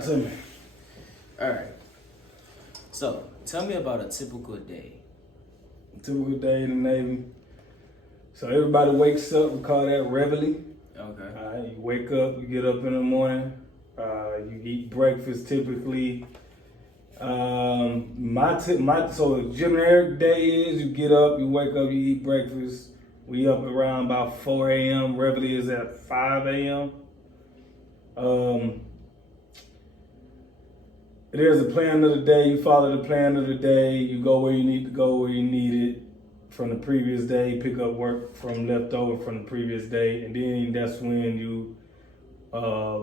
Talk to me. All right. So, tell me about a typical day. Typical day in the Navy. So everybody wakes up. We call that reveille. Okay. You wake up. You get up in the morning. You eat breakfast typically. So a generic day is you get up, you wake up, you eat breakfast. We up around about 4 a.m. Reveille is at 5 a.m. There's a plan of the day. You follow the plan of the day. You go where you need to go, where you need it from the previous day. Pick up work from leftover from the previous day, and then that's when you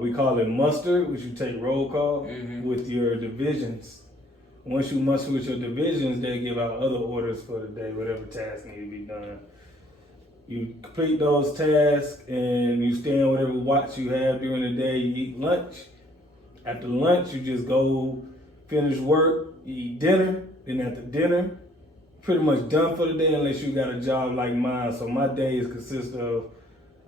we call it muster, which you take roll call with your divisions. Once you muster with your divisions, they give out other orders for the day, whatever tasks need to be done. You complete those tasks and you stay in whatever watch you have during the day. You eat lunch. After lunch, you just go finish work, you eat dinner. Then after dinner, pretty much done for the day unless you got a job like mine. So my days consist of,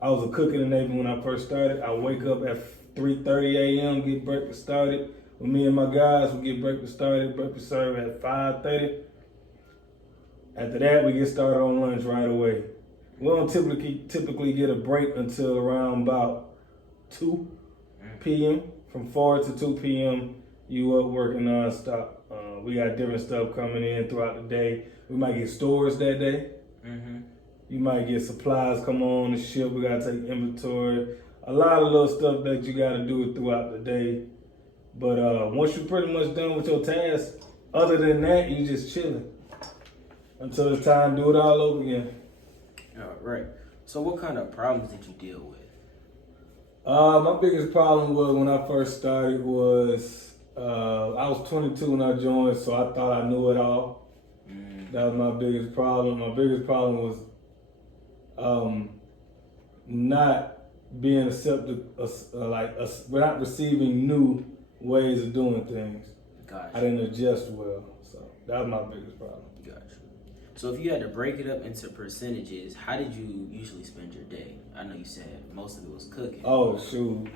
I was a cook in the Navy when I first started. I wake up at 3:30 a.m., get breakfast started. With me and my guys, we get breakfast started. Breakfast served at 5:30. After that, we get started on lunch right away. We don't typically get a break until around about 2 p.m. From 4 to 2 p.m., you up working nonstop. We got different stuff coming in throughout the day. We might get stores that day. You might get supplies come on the ship. We gotta take inventory. A lot of little stuff that you gotta do throughout the day. But once you're pretty much done with your tasks, other than that, you just chilling until it's time to do it all over again. All right. So what kind of problems did you deal with? My biggest problem was when I first started was I was 22 when I joined, so I thought I knew it all. That was my biggest problem. My biggest problem was not being accepted, we're not receiving new ways of doing things. Gotcha. I didn't adjust well, so that was my biggest problem. Gotcha. So if you had to break it up into percentages, how did you usually spend your day? I know you said most of it was cooking. Oh shoot.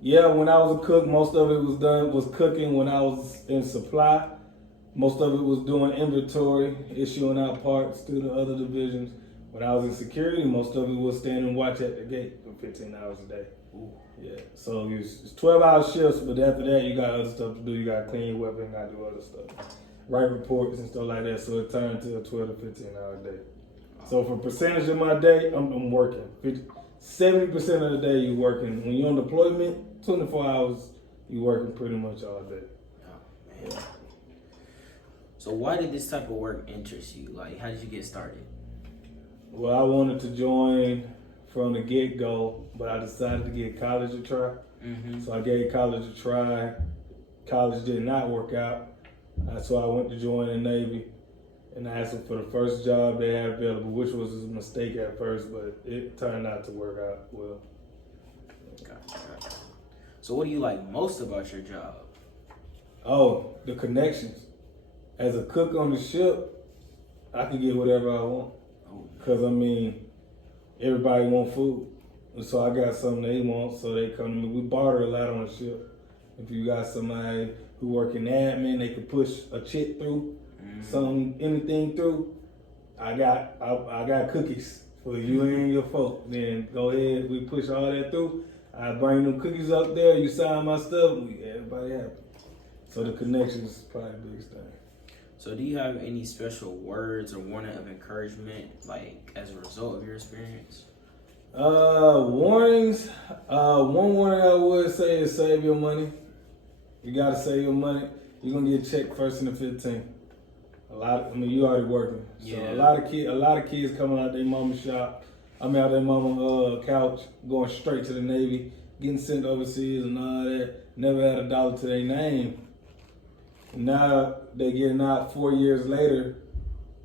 Yeah, when I was a cook, most of it was cooking. When I was in supply, most of it was doing inventory, issuing out parts to the other divisions. When I was in security, most of it was standing watch at the gate for 15 hours a day. Ooh. Yeah, so it's 12-hour shifts, but after that, you got other stuff to do. You got to clean your weapon, you got to do other stuff. Write reports and stuff like that, so it turned to a 12 to 15-hour day. So for percentage of my day, I'm working. 70% of the day you're working. When you're on deployment, 24 hours, you're working pretty much all day. Oh, man. So why did this type of work interest you? Like, how did you get started? Well, I wanted to join from the get-go, but I decided to give college a try. So I gave college a try. College did not work out. So I went to join the Navy, and I asked them for the first job they had available, which was a mistake at first, but it turned out to work out well. Gotcha. So what do you like most about your job? Oh, the connections. As a cook on the ship, I can get whatever I want. Because, everybody want food. And so I got something they want, so they come to me. We barter a lot on the ship. If you got somebody who work in admin, they could push a chick through, anything through. I got cookies for you and your folk. Then go ahead, we push all that through. I bring them cookies up there, you sign my stuff, everybody happy. So the connection is probably the biggest thing. So do you have any special words or warning of encouragement, like as a result of your experience? Warnings. One warning I would say is save your money. You gotta save your money. You're gonna get checked first in the 15th. You already working. So Yeah. a lot of kids coming out their mama's shop. Out their mama couch, going straight to the Navy, getting sent overseas and all that. Never had a dollar to their name. Now they getting out 4 years later,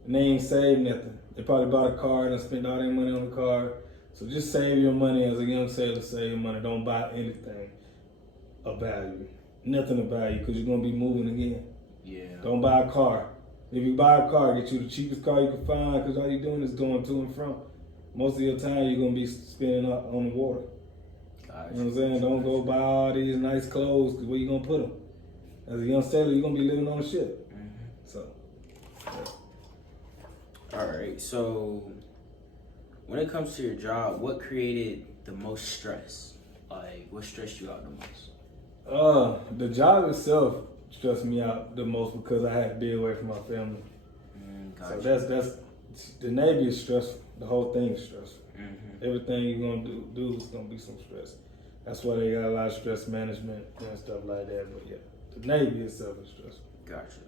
and they ain't saved nothing. They probably bought a car and spent all their money on the car. So just save your money as a young sailor. Save your money. Don't buy anything of value. Nothing of value, because you're gonna be moving again. Yeah. Don't buy a car. If you buy a car, get you the cheapest car you can find, because all you're doing is going to and from. Most of your time you're gonna be spending on the water. You know what I'm saying? Don't go buy all these nice clothes, because where you going to put them? As a young sailor, you're going to be living on a ship. So, yeah. All right. So, when it comes to your job, what created the most stress? Like, what stressed you out the most? The job itself stressed me out the most because I had to be away from my family. Gotcha. So that's the Navy is stressful. The whole thing is stressful. Everything you're gonna do is gonna be some stress. That's why they got a lot of stress management and stuff like that. But yeah, the Navy itself is stressful. Gotcha.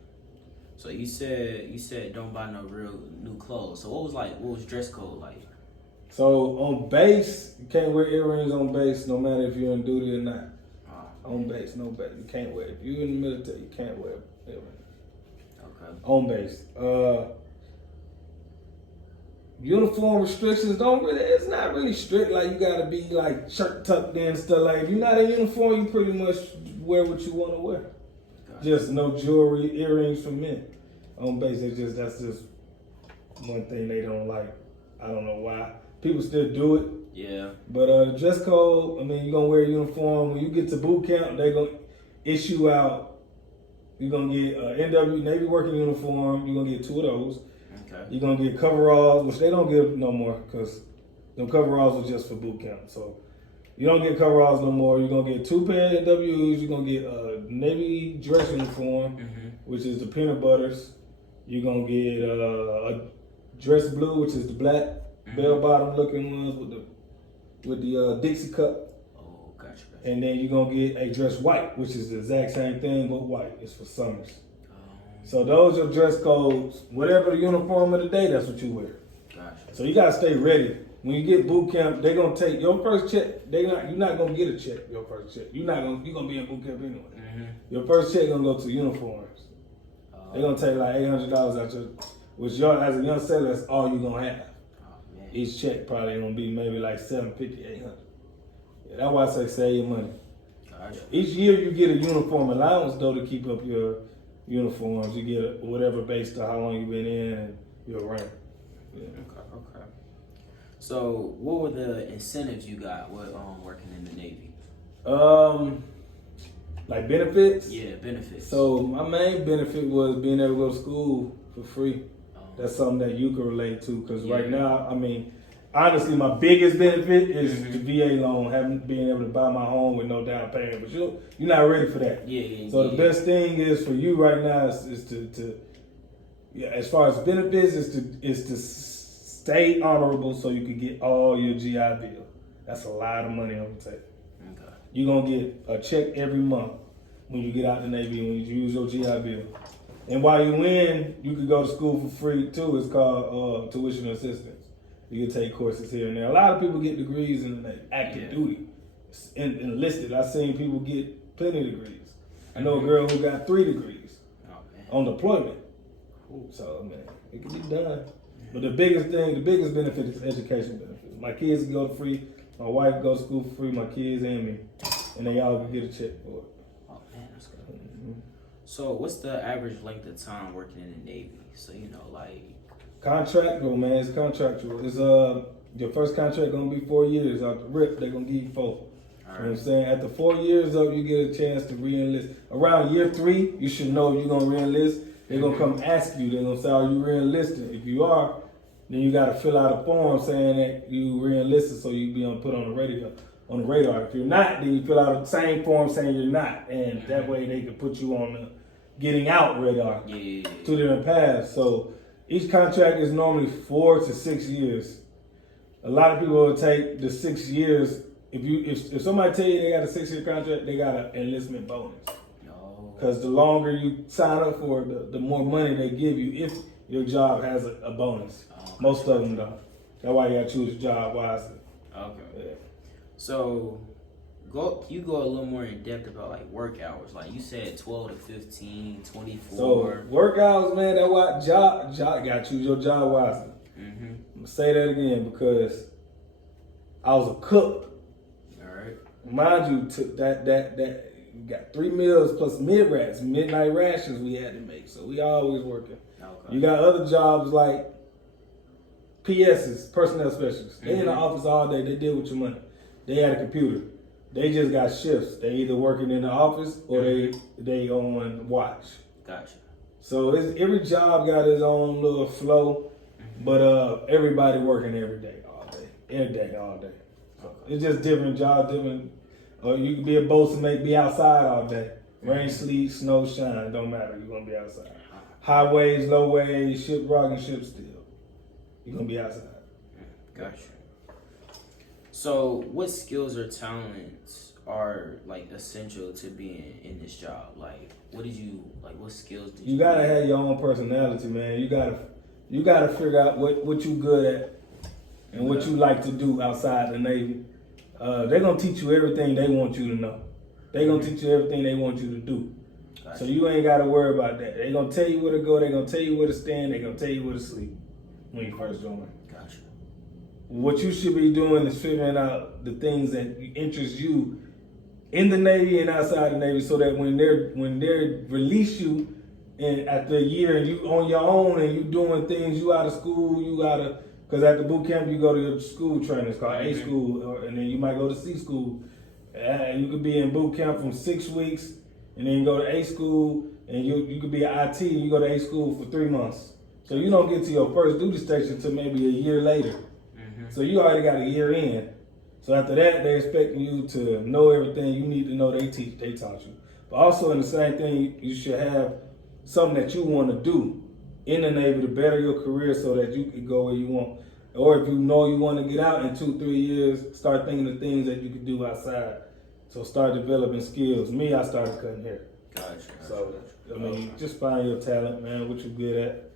So you said don't buy no real new clothes. So what was dress code like? So on base, you can't wear earrings on base, no matter if you're on duty or not. On base, no base, you can't wear. If you're in the military, you can't wear earrings. Okay. On base. Uniform restrictions it's not really strict, like you gotta be like shirt tucked in and stuff. Like if you're not in uniform, you pretty much wear what you wanna wear. Gotcha. Just no jewelry, earrings for men. On base, that's just one thing they don't like. I don't know why. People still do it. Yeah. But the dress code, I mean, you're gonna wear a uniform. When you get to boot camp, they're gonna issue out, you're gonna get NW Navy working uniform, you're gonna get 2 of those. Okay. You're gonna get coveralls, which they don't give no more because them coveralls are just for boot camp. So you don't get coveralls no more. You're gonna get 2 pair of NWs. You're gonna get a Navy dress uniform, which is the peanut butters. You're gonna get a dress blue, which is the black bell bottom looking ones with the Dixie cup. Oh, gotcha. And then you're gonna get a dress white, which is the exact same thing but white. It's for summers. So those are dress codes. Whatever the uniform of the day, that's what you wear. Gotcha. So you gotta stay ready. When you get boot camp, they're gonna take your first check. You're not gonna get a check. Your first check. You're gonna be in boot camp anyway. Your first check gonna go to uniforms. They're gonna take like $800 out your, which as a young sailor, that's all you're gonna have. Each check probably gonna be maybe like $750, $800. Yeah, that's why I say save your money. Gotcha. Each year you get a uniform allowance though to keep up your uniforms. You get whatever based on how long you've been in and your rank. Yeah. Okay. So what were the incentives you got working in the Navy? Like benefits? Yeah, benefits. So my main benefit was being able to go to school for free. That's something that you can relate to because right now, I mean, honestly, my biggest benefit is the VA loan, being able to buy my home with no down payment. But you're not ready for that. So the best thing is for you right now is to as far as benefits is to stay honorable so you can get all your GI Bill. That's a lot of money on the table. Okay. You're gonna get a check every month when you get out the Navy when you use your GI Bill. And while you in, you can go to school for free too. It's called tuition assistance. You can take courses here and there. A lot of people get degrees in active duty, enlisted. I've seen people get plenty of degrees. I know a girl who got 3 degrees on deployment. So man, it can be done. But the biggest benefit is education benefits. My kids can go to free. My wife goes to school for free. My kids and me, and they all can get a check for it. Oh man, that's good. So what's the average length of time working in the Navy? So like contractual, man. It's contractual. It's your first contract gonna be 4 years. Out the rip, they're gonna give you 4. You know what I'm saying? After 4 years up, you get a chance to re-enlist. Around year 3, you should know if you're gonna re-enlist. They're gonna come ask you. They're gonna say, "Are you re-enlisted?" If you are, then you gotta fill out a form saying that you re-enlisted, so you be put on the radar. If you're not, then you fill out the same form saying you're not, and that way they can put you on the getting out radar. 2 different paths. So each contract is normally 4 to 6 years. A lot of people will take the 6 years. If somebody tell you they got a 6-year contract, they got an enlistment bonus. Because the longer you sign up for it, the more money they give you if your job has a bonus. Most of them don't. That's why you gotta choose your job wisely. Okay. Yeah. So you go a little more in depth about like work hours. Like you said 12 to 15, 24. So work hours, man, that's why job gotta choose your job wisely. I'm gonna say that again because I was a cook. All right. Mind you, took that we got 3 meals plus midnight rations we had to make. So we always working. Okay. You got other jobs like PSs, personnel specialists. They in the office all day. They deal with your money. They had a computer. They just got shifts. They either working in the office or they on watch. Gotcha. So every job got its own little flow, but everybody working every day, all day. So it's just different jobs, different. Or you could be a boss and be outside all day. Rain, sleet, snow, shine, it don't matter. You're gonna be outside. High waves, low waves, ship rocking, ship still. You're gonna be outside. Gotcha. So, what skills or talents are like essential to being in this job? Like, what skills did you? You gotta have your own personality, man. You gotta figure out what you good at and what you like to do outside the Navy. They're gonna teach you everything they want you to know. They're gonna teach you everything they want you to do. Gotcha. So you ain't gotta worry about that. They're gonna tell you where to go. They're gonna tell you where to stand. They're gonna tell you where to sleep when you first join. Gotcha. What you should be doing is figuring out the things that interest you in the Navy and outside the Navy, so that when they release you after a year and you on your own and you doing things, you out of school, because at the boot camp you go to your school training, it's called A school, and then you might go to C school. And you could be in boot camp from 6 weeks, and then you go to A school, and you could be at IT, and you go to A school for 3 months. So you don't get to your first duty station until maybe a year later. So you already got a year in. So after that, they're expecting you to know everything you need to know. They taught you. But also in the same thing, you should have something that you want to do in the Navy to better your career, so that you can go where you want. Or if you know you want to get out in 2-3 years, start thinking of things that you can do outside. So start developing skills. Me, I started cutting hair. Gotcha. So, I mean, just find your talent, man, what you're good at.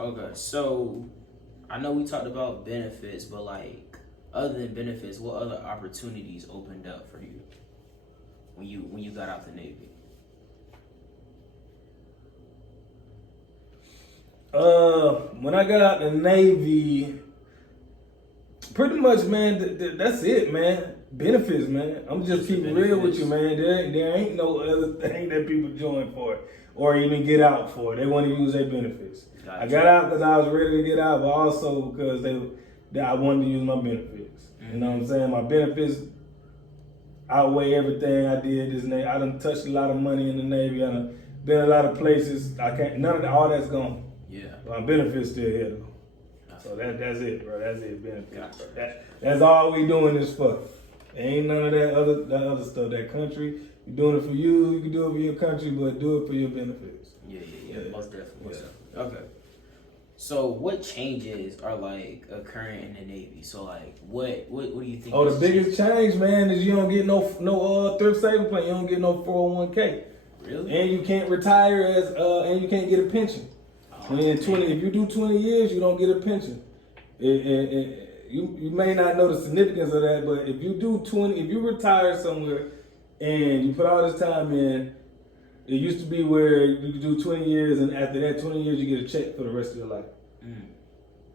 Okay, so I know we talked about benefits, but like, other than benefits, what other opportunities opened up for you when you got out the Navy? When I got out the Navy, pretty much, man, that's it, man. Benefits, man. I'm just keeping real with you, man. There ain't no other thing that people join for or even get out for. They want to use their benefits. Gotcha. I got out because I was ready to get out, but also because I wanted to use my benefits. You know what I'm saying? My benefits outweigh everything I did. I done touched a lot of money in the Navy. I done been a lot of places. None of all that's gone. Yeah. My benefits still here though. So that's it, bro. That's it, benefits. Gotcha. That's all we doing this for. Ain't none of that other stuff. That country, you're doing it for you. You can do it for your country, but do it for your benefits. Yeah. Most definitely. Yeah. Okay. So what changes are like occurring in the Navy? So like what do you think? Oh, the biggest change, man, is you don't get no thrift saving plan. You don't get no 401k. Really? And you can't retire and you can't get a pension. If you do 20 years, you don't get a pension. You may not know the significance of that, but if you do 20, if you retire somewhere and you put all this time in, it used to be where you could do 20 years, and after that 20 years, you get a check for the rest of your life.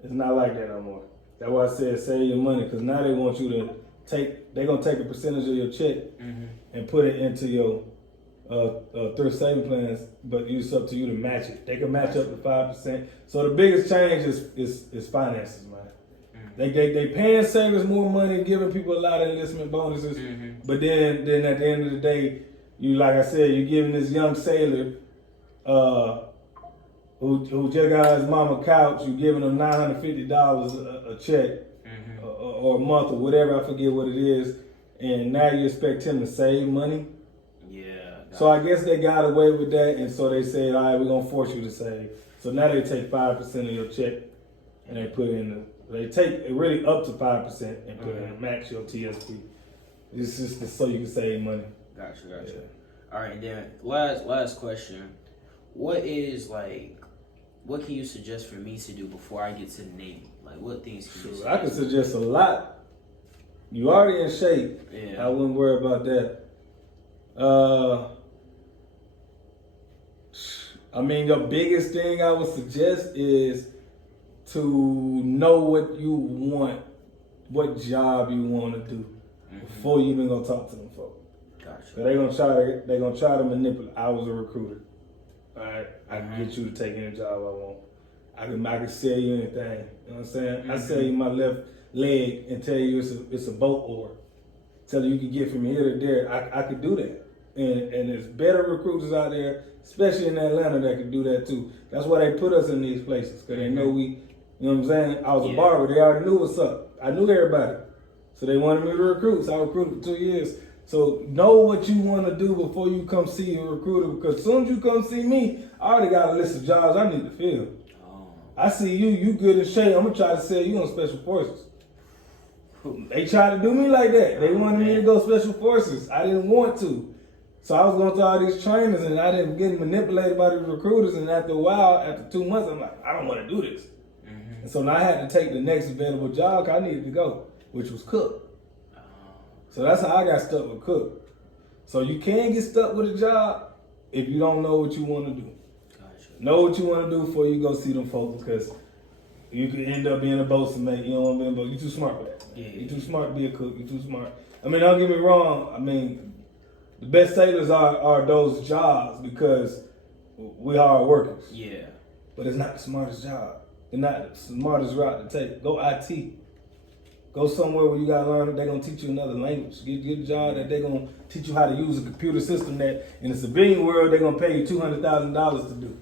It's not like that no more. That's why I said save your money, because now they want you to they're going to take a percentage of your check and put it into your thrift saving plans, but it's up to you to match it. They can match up to 5%. So the biggest change is finances, man. They paying savers more money, giving people a lot of enlistment bonuses, but then at the end of the day, you, like I said, you're giving this young sailor who just got his mama couch, you're giving him $950 a check or a month or whatever, I forget what it is, and now you expect him to save money. So I guess they got away with that, and so they said, all right, we're going to force you to save. So now they take 5% of your check, and they put they take it really up to 5% and put in max your TSP. It's just so you can save money. Gotcha. Yeah. All right, and then last question. What can you suggest for me to do before I get to the Navy? Like, what things can you suggest? I can suggest a lot. You already in shape. Yeah. I wouldn't worry about that. I mean, the biggest thing I would suggest is to know what you want, what job you want to do before you even gonna talk to them folks. Gotcha. They're gonna try to manipulate. I was a recruiter. All right, I can get you to take any job I want. I can sell you anything. You know what I'm saying? I sell you my left leg and tell you it's a boat oar. tell you can get from here to there. I could do that. And there's better recruiters out there, especially in Atlanta, that can do that too. That's why they put us in these places, because they know we, you know what I'm saying? I was a barber. They already knew what's up. I knew everybody. So they wanted me to recruit. So I recruited for 2 years. So know what you want to do before you come see a recruiter, because as soon as you come see me, I already got a list of jobs I need to fill. I see you good in shape. I'm going to try to sell you on special forces. They tried to do me like that. They wanted me to go special forces. I didn't want to. So I was going through all these trainings, and I didn't get manipulated by the recruiters. And after a while, after 2 months, I'm like, I don't want to do this. And so now I had to take the next available job I needed to go, which was cook. So that's how I got stuck with cook. So you can get stuck with a job if you don't know what you want to do. Gotcha. Know what you want to do before you go see them folks, because you could end up being a bosun mate. You don't want to be a bosun. You're too smart for that. Yeah. You're too smart to be a cook. You're too smart. I mean, don't get me wrong. I mean, the best tailors are those jobs because we hard workers. Yeah. But it's not the smartest job. It's not the smartest route to take. Go IT. Go somewhere where you gotta learn. They're gonna teach you another language. Get a job that they're gonna teach you how to use a computer system that in the civilian world they're gonna pay you $200,000 to do.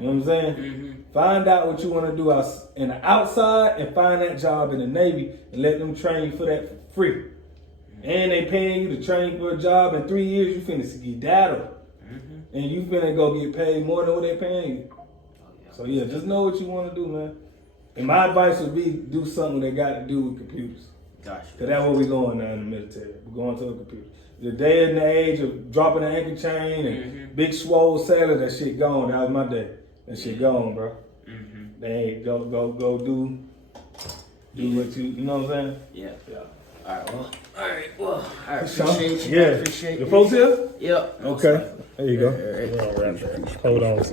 You know what I'm saying? Mm-hmm. Find out what you want to do in the outside and find that job in the Navy and let them train you for that for free. Mm-hmm. And they paying you to train for a job in 3 years. You finna skedaddle. Mm-hmm. And you finna go get paid more than what they paying you. So yeah, just know what you want to do, man. And my advice would be do something that got to do with computers. Gotcha. Because that's where we're going now in the military. We're going to a computer. The day and the age of dropping an anchor chain and big swole sailor, that shit gone. That was my day. That shit gone, bro. Mm-hmm. Hey, go do what you know what I'm saying? Yeah. All right. I appreciate you. Yeah. Appreciate you. The folks here? Yep. Okay. There you go. Hold on.